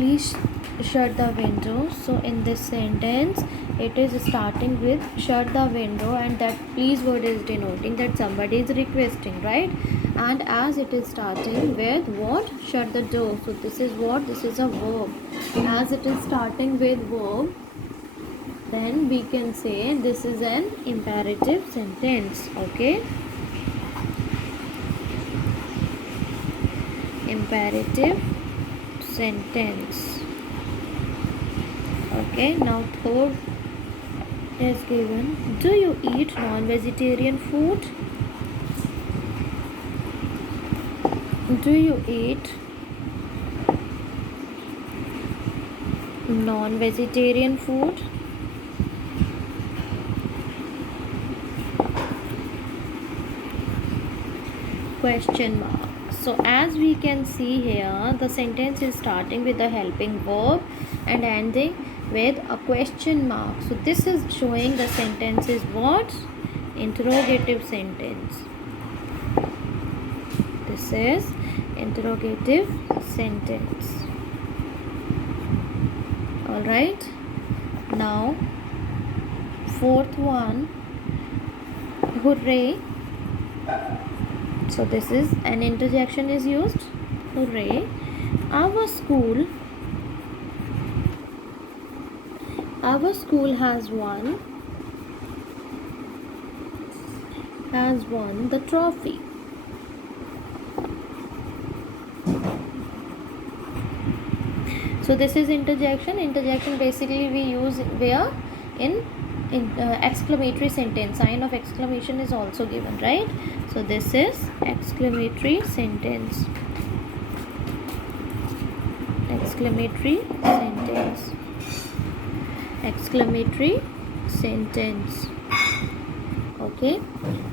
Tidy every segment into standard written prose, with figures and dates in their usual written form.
please shut the window. So in this sentence it is starting with shut the window, and that please word is denoting that somebody is requesting, right? And as it is starting with what? Shut the door. So this is what? This is a verb. As it is starting with verb, then we can say this is an imperative sentence. Okay, imperative sentence. Okay, now third is given, do you eat non-vegetarian food? Do you eat non-vegetarian food? Question mark. So as we can see here, the sentence is starting with a helping verb and ending with a question mark. So this is showing the sentence is what? Interrogative sentence. This is interrogative sentence. Alright. Now fourth one, hooray. So this is an interjection is used. Hooray. Our school has won the trophy. So this is interjection. Interjection basically we use where in exclamatory sentence. Sign of exclamation is also given, right? So this is exclamatory sentence. Exclamatory sentence. Exclamatory sentence. Okay.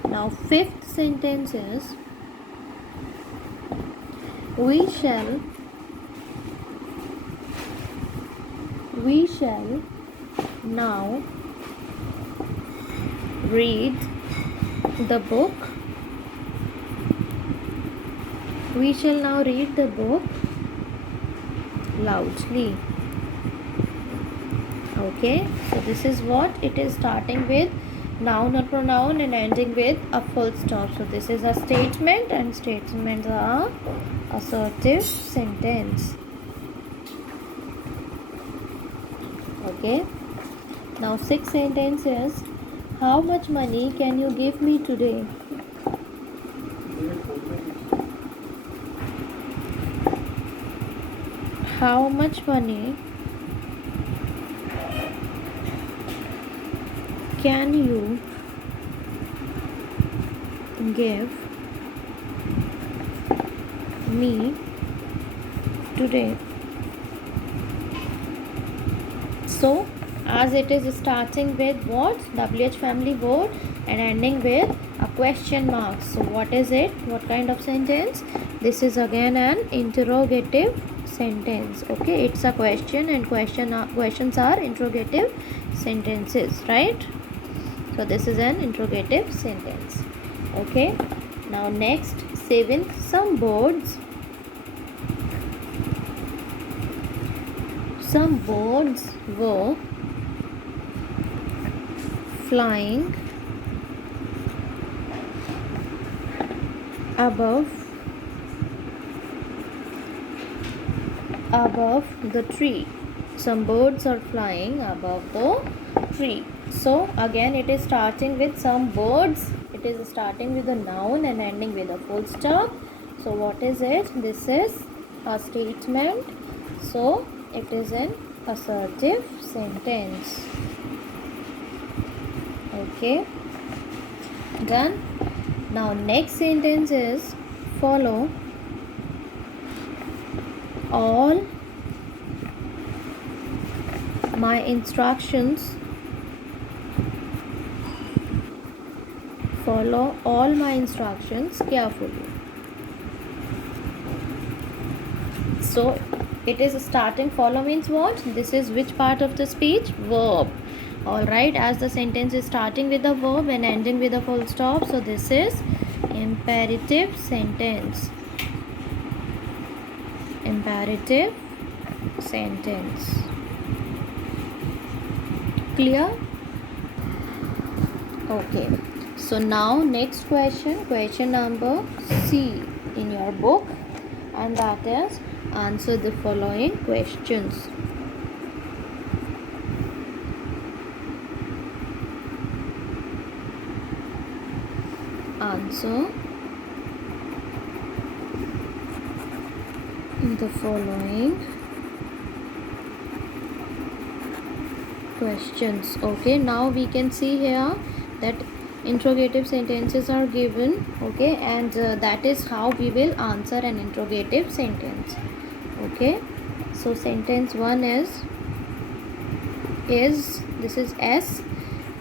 Now fifth sentence is, we shall now read the book. We shall now read the book loudly. Okay, so this is what it is, starting with noun or pronoun and ending with a full stop. So this is a statement, and statements are assertive sentence. Okay, now sixth sentence is, how much money can you give me today? How much money can you give me today? So as it is starting with what? WH family word and ending with a question mark. So what is it? What kind of sentence? This is again an interrogative sentence. Okay, it's a question, and questions are interrogative sentences, right? So this is an interrogative sentence. Okay, now next, seventh, some birds were flying above the tree. Some birds are flying above the tree. So again it is starting with some birds. It is starting with a noun and ending with a full stop. So what is it? This is a statement. So it is an assertive sentence. Okay, done. Now next sentence is, follow all my instructions. Follow all my instructions carefully. So it is starting, follow means what? This is which part of the speech? Verb. Alright, as the sentence is starting with a verb and ending with a full stop, so this is imperative sentence. Imperative sentence. Clear? Okay. So now next question, question number C in your book, and that is answer the following questions. Answer the following questions. Okay, now we can see here that interrogative sentences are given. Okay, and that is how we will answer an interrogative sentence. Okay, so sentence 1 is this is S,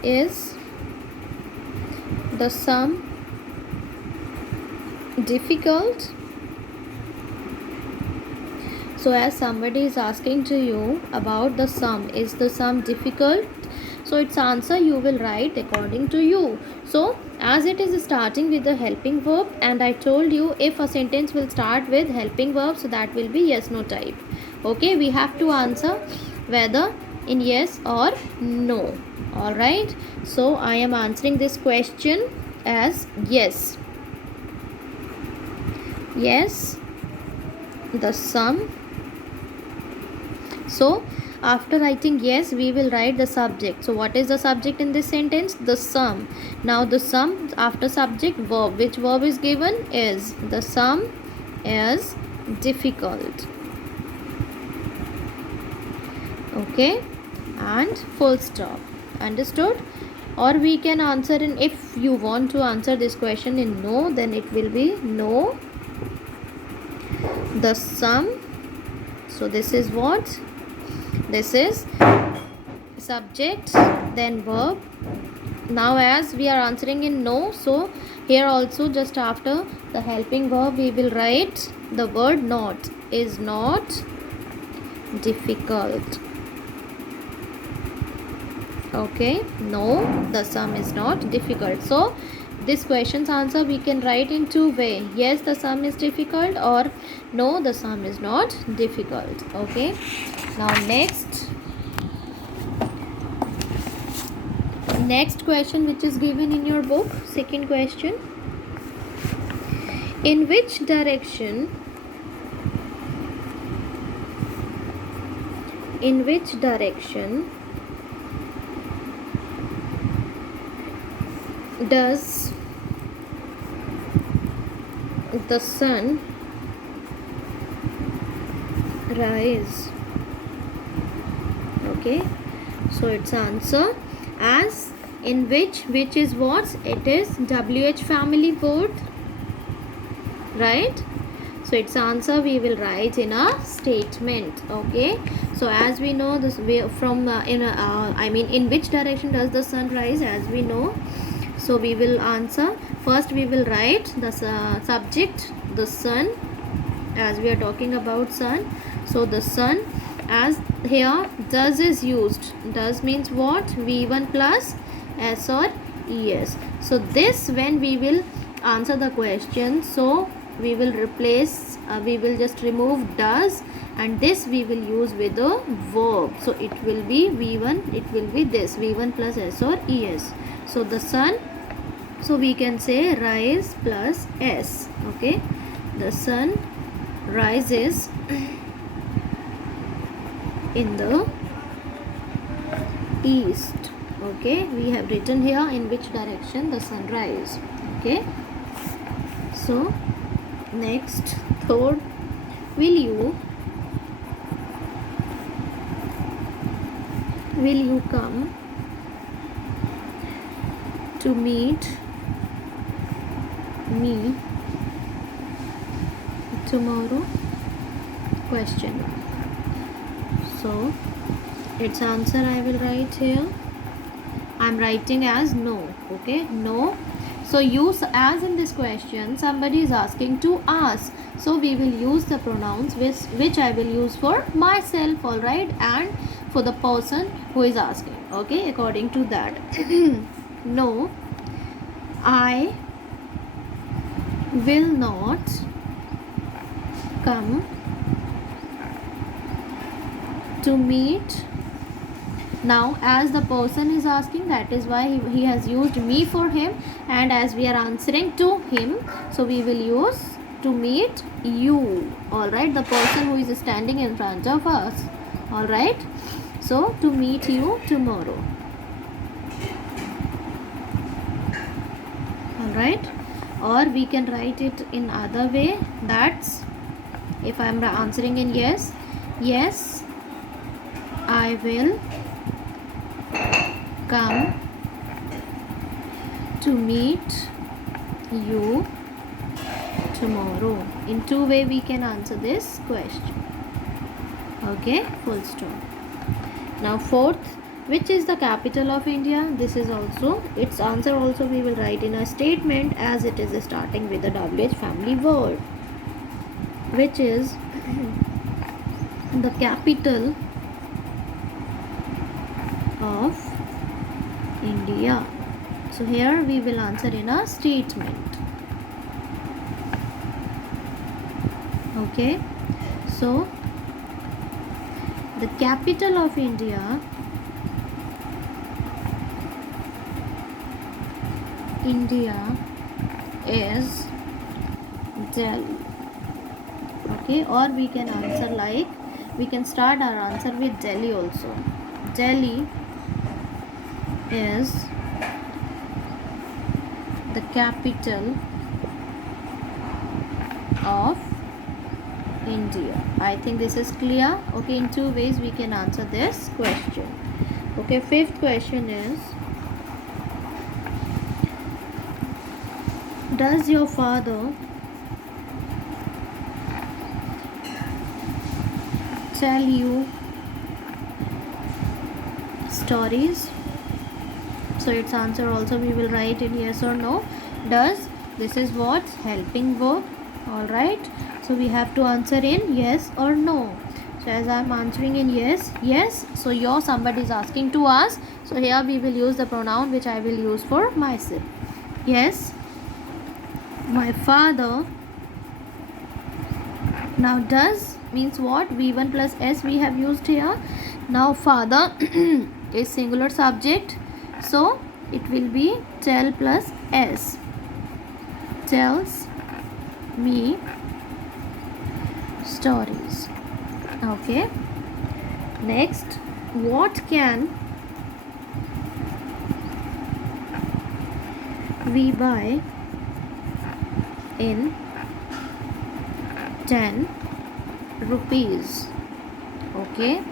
is the sum difficult? So as somebody is asking to you about the sum, is the sum difficult? So its answer you will write according to you. So as it is starting with the helping verb, and I told you if a sentence will start with helping verb, so that will be yes no type. Okay, we have to answer whether in yes or no. Alright, so I am answering this question as yes. Yes, the sum. So after writing yes, we will write the subject. So what is the subject in this sentence? The sum. Now the sum, after subject, verb. Which verb is given? Is. The sum is difficult. Okay, and full stop. Understood? Or we can answer in, if you want to answer this question in no, then it will be no, the sum. So this is what? This is subject, then verb. Now as we are answering in no, so here also just after the helping verb we will write the word not. Is not difficult. Okay, no, the sum is not difficult. So this question's answer we can write in two ways. Yes, the sum is difficult, or no, the sum is not difficult. Okay, now next question which is given in your book, second question. In which direction does the sun rise? Okay, so its answer as in which is what? It is WH family word, right? So its answer we will write in a statement. Okay, so as we know this way from in which direction does the sun rise, as we know. So we will answer, first we will write the subject, the sun, as we are talking about sun. So the sun, as here does is used. Does means what? V1 plus S or ES. So this, when we will answer the question, so we will replace, we will just remove does, and this we will use with the verb. So it will be V1, it will be this V1 plus S or ES. So the sun, so we can say rise plus S. Okay, the sun rises in the east. Okay, we have written here in which direction the sun rise. Okay, so next, third, will you come to meet me tomorrow? Question. So its answer I will write here. I am writing as no. Okay, no. So use as in this question somebody is asking to ask, so we will use the pronouns which I will use for myself, all right, and for the person who is asking. Okay, according to that. No, I will not come to meet. Now as the person is asking, that is why he has used me for him, and as we are answering to him, so we will use to meet you. All right, the person who is standing in front of us. All right, so to meet you tomorrow. All right, or we can write it in other way. That's if I am answering in yes, yes I will come to meet you tomorrow. In two ways we can answer this question. Okay, full stop. Now fourth, which is the capital of India? This is also, its answer also we will write in a statement, as it is starting with the WH family word. Which is the capital of India? So here we will answer in a statement. Okay, so the capital of India is Delhi. Okay, or we can answer like, we can start our answer with Delhi also. Delhi is the capital of India. I think this is clear. Okay, in two ways we can answer this question. Okay, fifth question is, does your father tell you stories? So its answer also we will write in yes or no. Does, this is what, helping verb. All right, so we have to answer in yes or no. So as I am answering in yes, yes, so your somebody is asking to us, so here we will use the pronoun which I will use for myself. Yes, my father. Now does means what? V1 plus S we have used here. Now father is singular subject, so it will be tell plus S. Tells me stories. Okay, next, what can we buy in 10 rupees? Okay,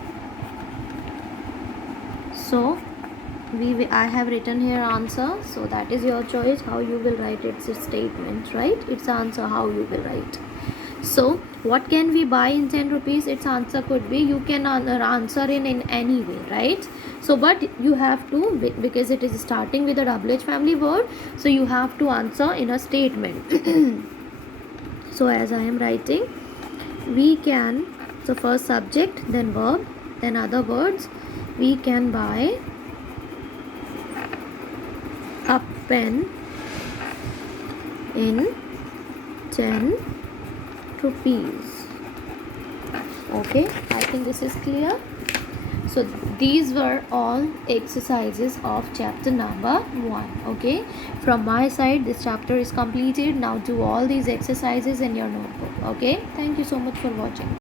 so I have written here answer, so that is your choice how you will write its statement, right? Its answer how you will write. So what can we buy in 10 rupees? Its answer could be, you can answer in any way, right? So but you have to, because it is starting with a WH family word, so you have to answer in a statement. So as I am writing, we can, so first subject, then verb, then other words. We can buy a pen in 10 rupees. Okay, I think this is clear. So these were all exercises of chapter number 1. Okay, from my side this chapter is completed. Now do all these exercises in your notebook. Okay, thank you so much for watching.